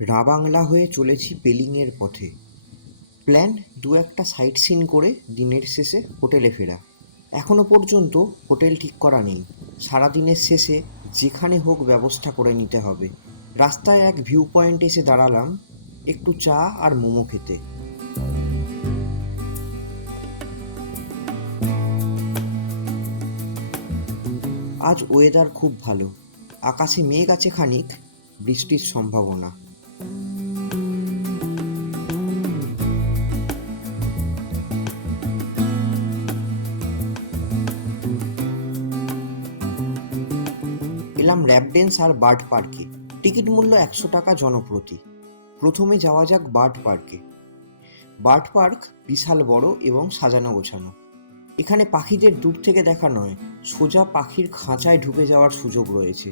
রাবাংলা হয়ে চলেছি পেলিংয়ের পথে। প্ল্যান দু একটা সাইট সিন করে দিনের শেষে হোটেলে ফেরা। এখনও পর্যন্ত হোটেল ঠিক করা নেই। সারাদিনের শেষে যেখানে হোক ব্যবস্থা করে নিতে হবে। রাস্তায় এক ভিউ পয়েন্ট এসে দাঁড়ালাম, একটু চা আর মোমো খেতে। আজ ওয়েদার খুব ভালো। আকাশে মেঘ আছে খানিক, বৃষ্টির সম্ভাবনা। এলাম র্যাপডেন্স আর বার্ড পার্কে। টিকিট মূল্য একশো টাকা জনপ্রতি। প্রথমে যাওয়া যাক বার্ড পার্কে। বার্ড পার্ক বিশাল বড় এবং সাজানো গোছানো। এখানে পাখিদের দূর থেকে দেখা নয়, সোজা পাখির খাঁচায় ঢুকে যাওয়ার সুযোগ রয়েছে।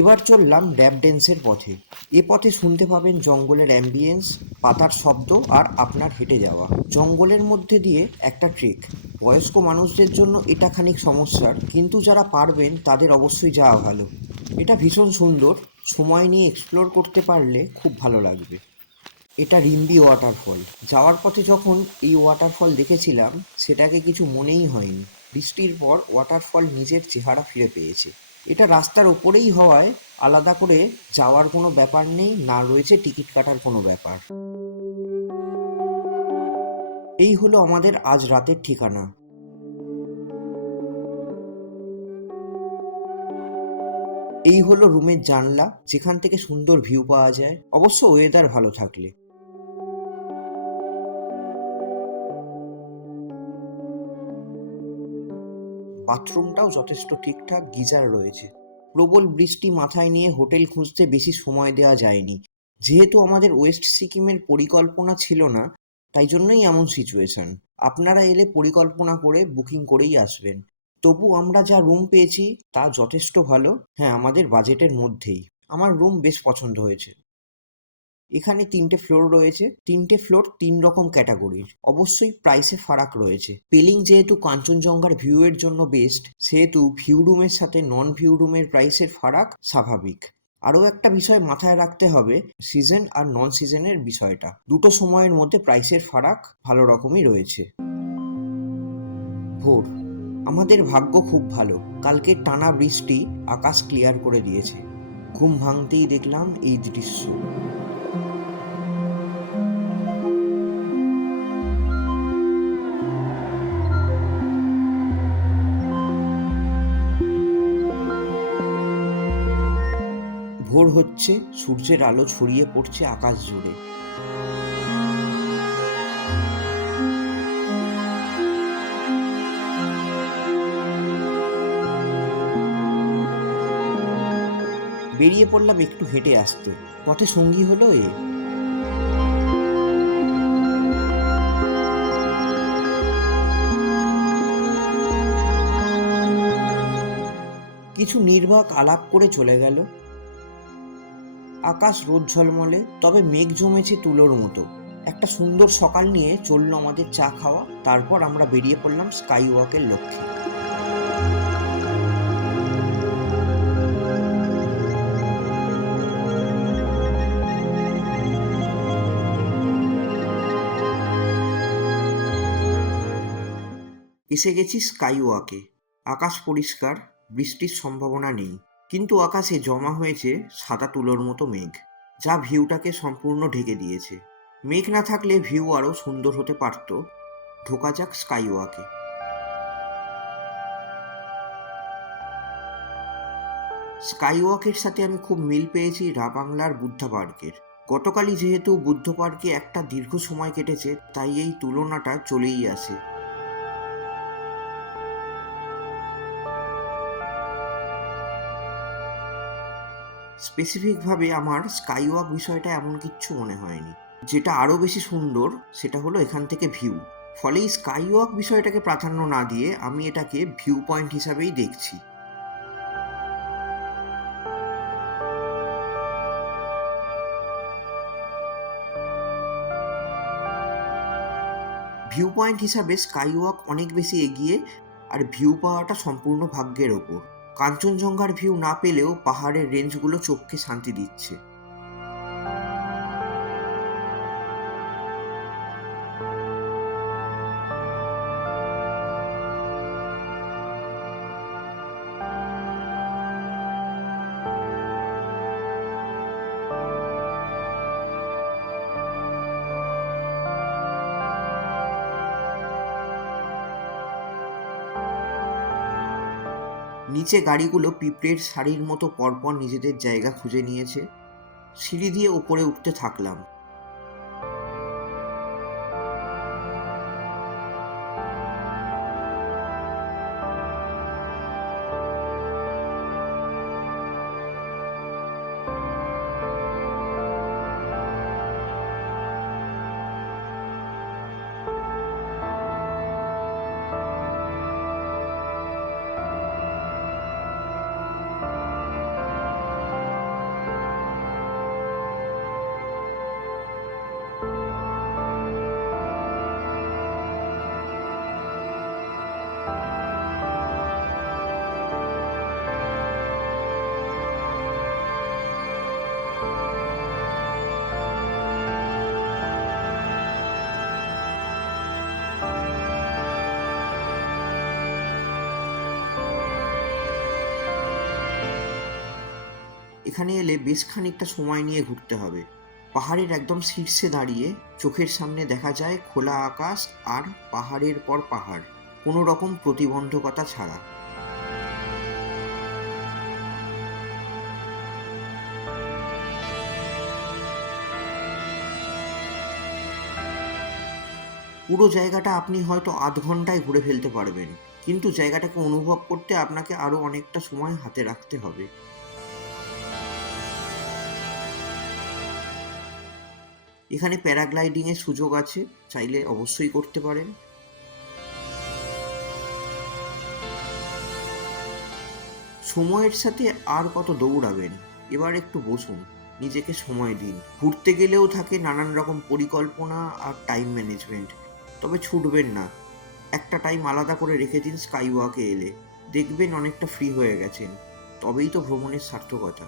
এবার চললাম র্যাপ ড্যান্সের পথে। এ পথে শুনতে পাবেন জঙ্গলের অ্যাম্বিয়েন্স পাতার শব্দ আর আপনার হেঁটে যাওয়া। জঙ্গলের মধ্যে দিয়ে একটা ট্রেক বয়স্ক মানুষদের জন্য এটা খানিক সমস্যার, কিন্তু যারা পারবেন তাদের অবশ্যই যাওয়া ভালো। এটা ভীষণ সুন্দর, সময় নিয়ে এক্সপ্লোর করতে পারলে খুব ভালো লাগবে। এটা রিম্বি ওয়াটারফল যাওয়ার পথে যখন এই ওয়াটারফল দেখেছিলাম, সেটাকে কিছু মনেই হয়নি। বৃষ্টির পর ওয়াটারফল নিজের চেহারা ফিরে পেয়েছে। এটা রাস্তার ওপরেই হওয়ায় আলাদা করে যাওয়ার কোনো ব্যাপার নেই, না রয়েছে টিকিট কাটার কোনো ব্যাপার। এই হলো আমাদের আজ রাতের ঠিকানা। এই হলো রুমের জানলা, যেখান থেকে সুন্দর ভিউ পাওয়া যায়। অবশ্য ওয়েদার ভালো থাকলে। বাথরুমটাও যথেষ্ট ঠিকঠাক, গিজার রয়েছে। প্রবল বৃষ্টি মাথায় নিয়ে হোটেল খুঁজতে বেশি সময় দেওয়া যায়নি। যেহেতু আমাদের ওয়েস্ট সিকিমের পরিকল্পনা ছিল না, তাই জন্যই এমন সিচুয়েশন। আপনারা এলে পরিকল্পনা করে বুকিং করেই আসবেন। তবু আমরা যা রুম পেয়েছি তা যথেষ্ট ভালো। হ্যাঁ আমাদের বাজেটের মধ্যেই। আমার রুম বেশ পছন্দ হয়েছে। এখানে তিনটে ফ্লোর রয়েছে। তিনটে ফ্লোর তিন রকম ক্যাটাগরির অবশ্যই প্রাইসে ফারাক রয়েছে। পেলিং যেহেতু কাঞ্চনজঙ্ঘার ভিউ এর জন্য বেস্ট সেহেতু ভিউ রুমের সাথে নন ভিউ রুমের প্রাইসের ফারাক স্বাভাবিক। আরও একটা বিষয় মাথায় রাখতে হবে সিজন আর নন সিজনের বিষয়টা। দুটো সময়ের মধ্যে প্রাইসের ফারাক ভালো রকমই রয়েছে। ভোর। আমাদের ভাগ্য খুব ভালো। কালকে টানা বৃষ্টি, আকাশ ক্লিয়ার করে দিয়েছে। ঘুম ভাঙতেই দেখলাম এই দৃশ্য। ভোর হচ্ছে, সূর্যের আলো ছড়িয়ে পড়ছে আকাশ জুড়ে। বেরিয়ে পড়লাম একটু হেঁটে আসতে। পথে সঙ্গী হলো এ। কিছু নির্বাক আলাপ করে চলে গেল। আকাশ রোদ ঝলমলে, তবে মেঘ জমেছে তুলোর মতো। একটা সুন্দর সকাল নিয়ে চলল আমাদের চা খাওয়া, তারপর আমরা বেরিয়ে পড়লাম স্কাই ওয়াকের লক্ষ্যে। এসে গেছি স্কাই ওয়াকে আকাশ পরিষ্কার, বৃষ্টির সম্ভাবনা নেই। কিন্তু আকাশে জমা হয়েছে সাদা তুলোর মতো মেঘ, যা ভিউটাকে সম্পূর্ণ ঢেকে দিয়েছে। মেঘ না থাকলে ভিউ আরও সুন্দর হতে পারত। ঢোকা যাক স্কাই ওয়াকে স্কাই ওয়াকের সাথে আমি খুব মিল পেয়েছি রাবাংলার বুদ্ধা পার্কের। গতকালই যেহেতু বুদ্ধ পার্কে একটা দীর্ঘ সময় কেটেছে, তাই এই তুলনাটা চলেই আসে। স্পেসিফিকভাবে আমার স্কাই ওয়াক বিষয়টা এমন কিচ্ছু মনে হয়নি। যেটা আরও বেশি সুন্দর, সেটা হলো এখান থেকে ভিউ। ফলে এই স্কাই ওয়াক বিষয়টাকে প্রাধান্য না দিয়ে আমি এটাকে ভিউ পয়েন্ট হিসাবেই দেখছি। ভিউ পয়েন্ট হিসাবে স্কাই ওয়াক অনেক বেশি এগিয়ে আর ভিউ পাওয়াটা সম্পূর্ণ ভাগ্যের ওপর। কাঞ্চনজঙ্ঘার ভিউ না পেলেও পাহাড়ের রেঞ্জগুলো চোখকে শান্তি দিচ্ছে। নিচে গাড়িগুলো পিঁপড়ের শাড়ির মতো পরপর নিজেদের জায়গা খুঁজে নিয়েছে। সিঁড়ি দিয়ে ওপরে উঠতে থাকলাম। এখানে এলে বেশ খানিকটা সময় নিয়ে ঘুরতে হবে। পাহাড়ের একদম শীর্ষে দাঁড়িয়ে চোখের সামনে দেখা যায় খোলা আকাশ আর পাহাড়ের পর পাহাড়, কোনো রকম প্রতিবন্ধকতা ছাড়া। পুরো জায়গাটা আপনি হয়তো আধ ঘন্টায় ঘুরে ফেলতে পারবেন, কিন্তু জায়গাটাকে অনুভব করতে আপনাকে আরও অনেকটা সময় হাতে রাখতে হবে। এখানে প্যারাগ্লাইডিংয়ের সুযোগ আছে, চাইলে অবশ্যই করতে পারেন। সময়ের সাথে আর কত দৌড়াবেন, এবার একটু বসুন, নিজেকে সময় দিন। ঘুরতে গেলেও থাকে নানান রকম পরিকল্পনা আর টাইম ম্যানেজমেন্ট তবে ছুটবেন না। একটা টাইম আলাদা করে রেখে দিন স্কাই ওয়াকে এলে। দেখবেন অনেকটা ফ্রি হয়ে গেছেন, তবেই তো ভ্রমণের সার্থকতা।